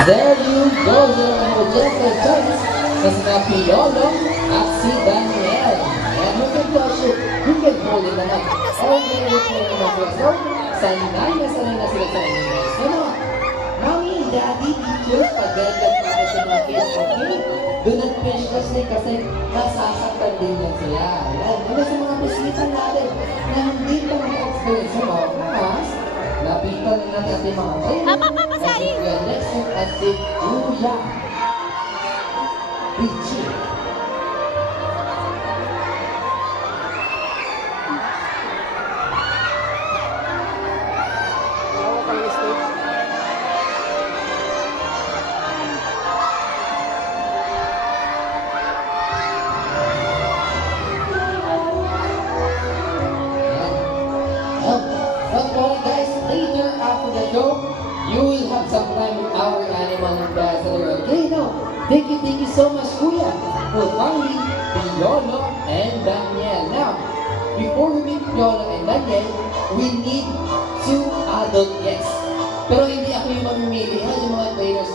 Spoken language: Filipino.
There you go, your projected choice na sina Piolo at si Daniel. And you can touch it, you can hold it naman. Okay, okay naman sila. So, sanay na sila sa inyo guys. Ano? Mommy and Daddy, teachers, pag-bedtime para sa mga kids, okay? Do not push kasi nasasaktan din yan sila. Yan, mula sa mga bisita natin na hindi pa naka-experience sa mga class, lapitan na natin ating mga kayo. As if we are lesson as if Kuya Richie. Don't worry guys, later after the show, you will have some time with our animal ambassador. Okay, now, thank you so much, Kuya, for finally Piolo and Daniel. Now, before we meet Piolo and Daniel, we need two adult guests. Pero hindi ako yung mamimili, ha?